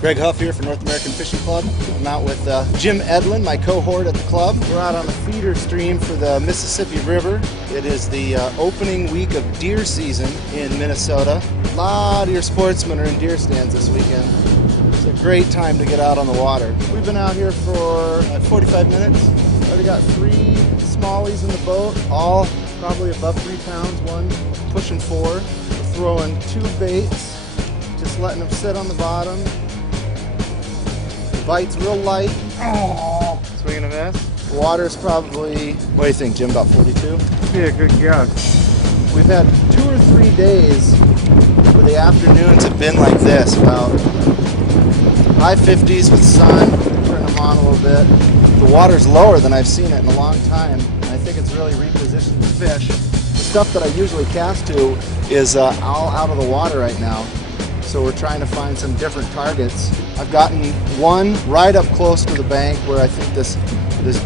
Greg Huff here for North American Fishing Club. I'm out with Jim Edlund, my cohort at the club. We're out on the feeder stream for the Mississippi River. It is the opening week of deer season in Minnesota. A lot of your sportsmen are in deer stands this weekend. It's a great time to get out on the water. We've been out here for 45 minutes. Already got 3 smallies in the boat, all probably above 3 pounds, one pushing 4. We're throwing 2 baits, just letting them sit on the bottom. The bite's real light. Oh, swing and a miss. The water's probably, what do you think, Jim, about 42? Yeah, good guess. We've had 2 or 3 days where the afternoons have been like this, about high 50s with sun. Turn them on a little bit. The water's lower than I've seen it in a long time. I think it's really repositioned the fish. The stuff that I usually cast to is all out of the water right now. So we're trying to find some different targets. I've gotten one right up close to the bank where I think this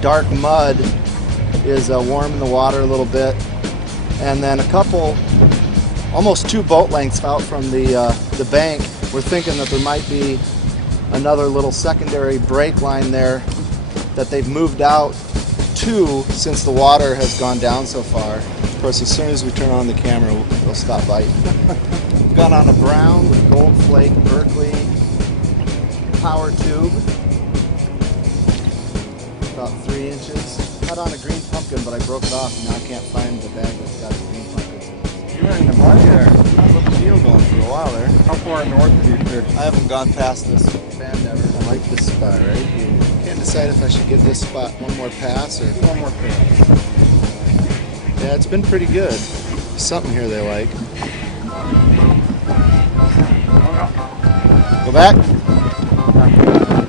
dark mud is warming the water a little bit. And then a couple, almost 2 boat lengths out from the bank, we're thinking that there might be another little secondary break line there that they've moved out to since the water has gone down so far. Of course, as soon as we turn on the camera, we'll stop biting. We've got on a brown with gold flake Berkley power tube, about 3 inches. Had on a green pumpkin, but I broke it off, and now I can't find the bag that's got the green pumpkins in it. You were in the mud there. I was up the field going for a while there. How far north have you fished? I haven't gone past this bend ever. I like this spot right here. Can't decide if I should give this spot one more pass or... One more pass. Yeah, it's been pretty good. Something here they like. Go back.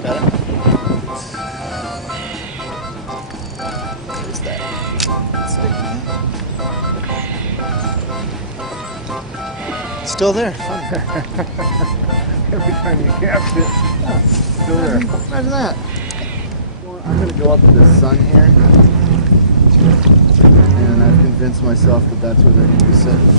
Got it. There's that. Still there. Fun. Every time you cast it, still there. Imagine that. Well, I'm going to go up to the sun here. And I've convinced myself that that's where they're going to be sitting.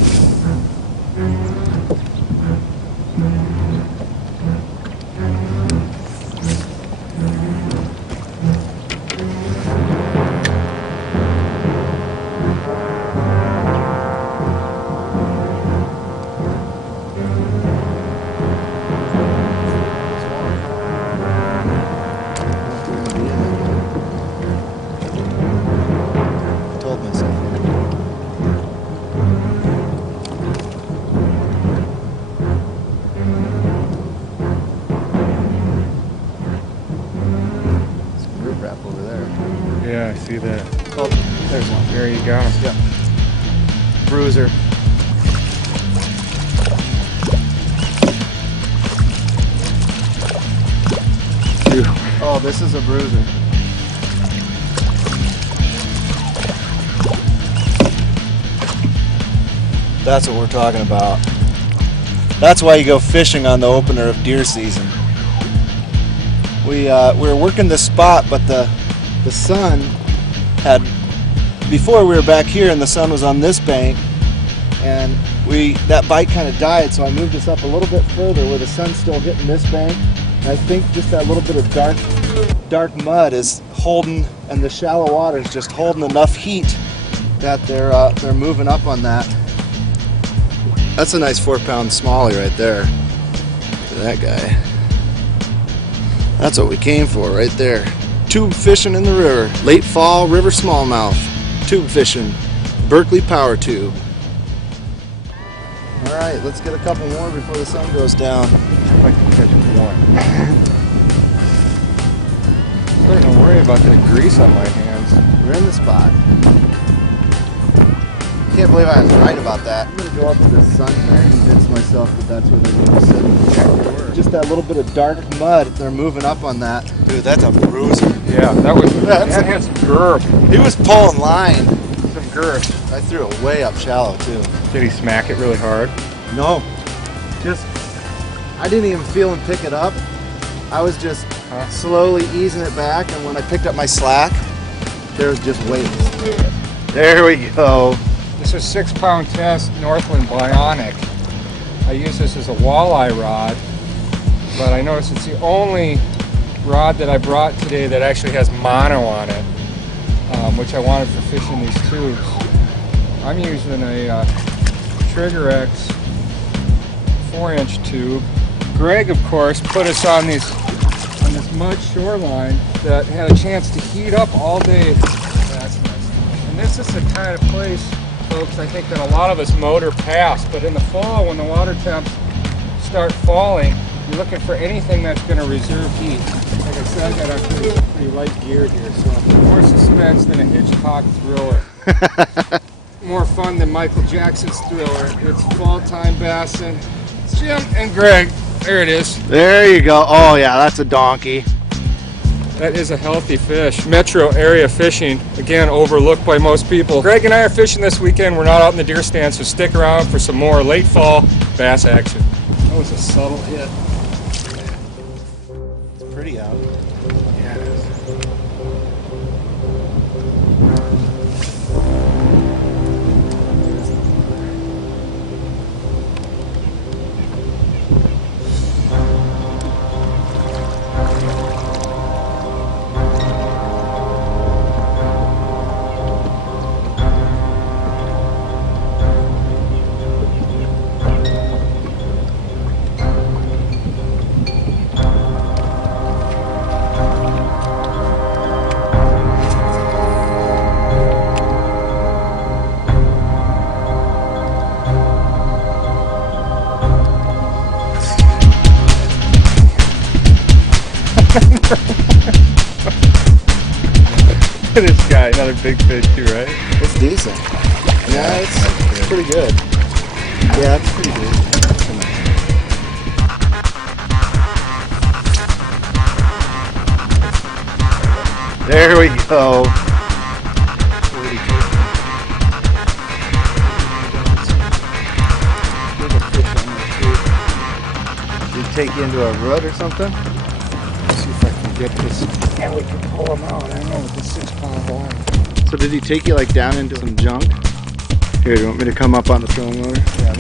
Over there. Yeah, I see that. Oh, there's one. There you go. Yep. Bruiser. Oh, this is a bruiser. That's what we're talking about. That's why you go fishing on the opener of deer season. We were working this spot, but the sun had, before we were back here and the sun was on this bank, and that bite kind of died, so I moved us up a little bit further where the sun's still hitting this bank. And I think just that little bit of dark mud is holding, and the shallow water is just holding enough heat that they're moving up on that. That's a nice 4-pound smallie right there. Look at that guy. That's what we came for right there. Tube fishing in the river. Late fall river smallmouth. Tube fishing. Berkley power tube. Alright, let's get a couple more before the sun goes down. I'd like to catch one. I'm starting to worry about the grease on my hands. We're in the spot. Can't believe I was right about that. I'm going to go up to the sun here and convince myself that that's where they're going to sit. Yeah, you were. Just that little bit of dark mud, they're moving up on that. Dude, that's a bruiser. Yeah, that has some girth. He was pulling line. Some girth. I threw it way up shallow too. Did he smack it really hard? No. I didn't even feel him pick it up. I was just slowly easing it back, and when I picked up my slack, there was just weight. There we go. This is 6-pound test Northland Bionic. I use this as a walleye rod. but I noticed it's the only rod that I brought today that actually has mono on it, which I wanted for fishing these tubes. I'm using a Trigger X 4-inch tube. Greg, of course, put us on this mud shoreline that had a chance to heat up all day. That's nice. And this is the kind of place, folks, I think that a lot of us motor past, but in the fall when the water temps start falling, you're looking for anything that's going to reserve heat. Like I said, I got a pretty light gear here, so more suspense than a Hitchcock thriller. More fun than Michael Jackson's Thriller. It's fall time bassing. It's Jim and Greg. There it is. There you go. Oh yeah, that's a donkey. That is a healthy fish. Metro area fishing, again, overlooked by most people. Greg and I are fishing this weekend. We're not out in the deer stand, so stick around for some more late fall bass action. That was a subtle hit. It's pretty out. Yeah, it is. This guy, another big fish too, right? It's decent. Yeah, it's pretty good. Yeah, it's pretty good. There we go. Did he take you into a rut or something? Let's see if I can get this. And we can pull him out. I don't know, with the 6-pound line. So did he take you like down into some junk? Here, do you want me to come up on the throwing motor? Yeah,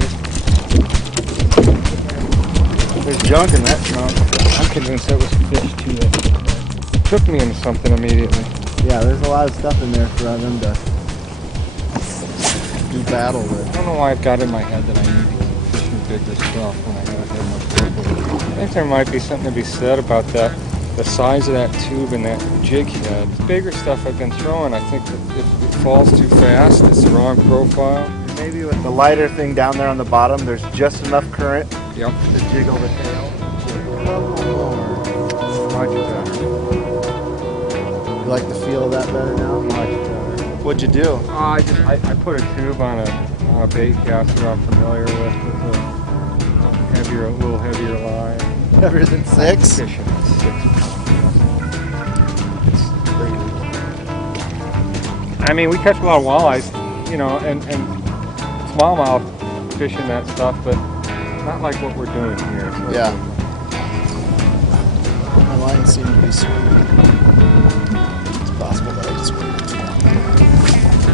There's junk in that trunk. I'm convinced that was a fish too. That took me into something immediately. Yeah, there's a lot of stuff in there for them to do battle with. I don't know why I've got in my head that I need to keep fishing bigger stuff when I haven't had much luck with it. I think there might be something to be said about that. The size of that tube and that jig head. The bigger stuff I've been throwing, I think that if it falls too fast, it's the wrong profile. Maybe with the lighter thing down there on the bottom, there's just enough current Yep. to jiggle the tail. Much better. You like the feel of that better now? Much better. What'd you do? I put a tube on a bait caster I'm familiar with a little heavier line. Heavier than 6? Fishing at 6 pounds. It's crazy. I mean, we catch a lot of walleyes, you know, and smallmouth fishing that stuff, but not like what we're doing here. So Yeah. My lines seem to be swimming. It's possible that I just swim too long.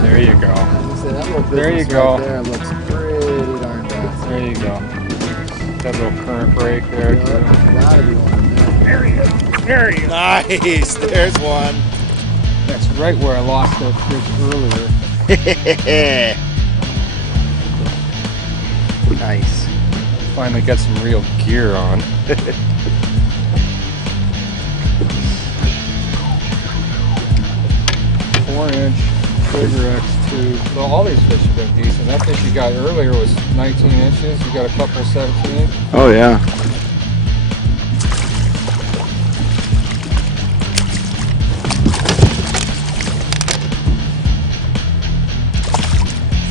there you go. That little There you business go. Right there looks pretty darn fast. There you go. That little current break there. Yeah, gotta be one there. There he is. There he is. Nice! There's one. That's right where I lost that fish earlier. Nice. Finally got some real gear on. 4-inch Trigger X tube. Well, all these fish have been decent. That fish you got earlier was 19 inches. You got a couple 17. Oh yeah.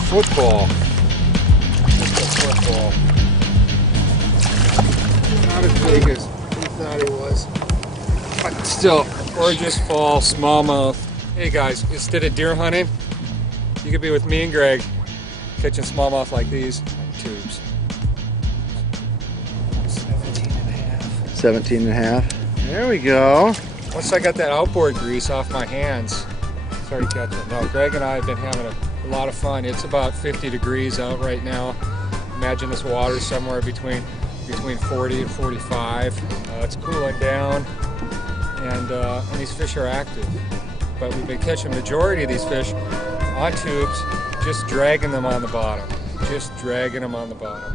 Football. Just a football. Not as big as we thought he was. But still, gorgeous fall smallmouth. Hey guys, instead of deer hunting, you could be with me and Greg catching smallmouth like these tubes. 17 and a half. There we go. Once I got that outboard grease off my hands, started catching. No, Greg and I have been having a lot of fun. It's about 50 degrees out right now. Imagine this water somewhere between between 40 and 45. It's cooling down, and these fish are active. But we've been catching the majority of these fish on tubes, just dragging them on the bottom. Just dragging them on the bottom.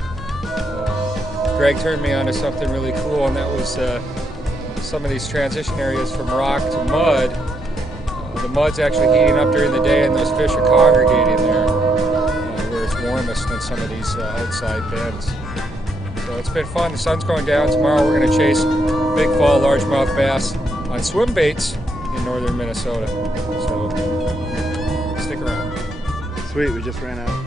Greg turned me on to something really cool, and that was some of these transition areas from rock to mud. The mud's actually heating up during the day, and those fish are congregating there where it's warmest in some of these outside bends. So it's been fun. The sun's going down. Tomorrow we're going to chase big fall largemouth bass on swim baits in northern Minnesota. So stick around. Sweet, we just ran out.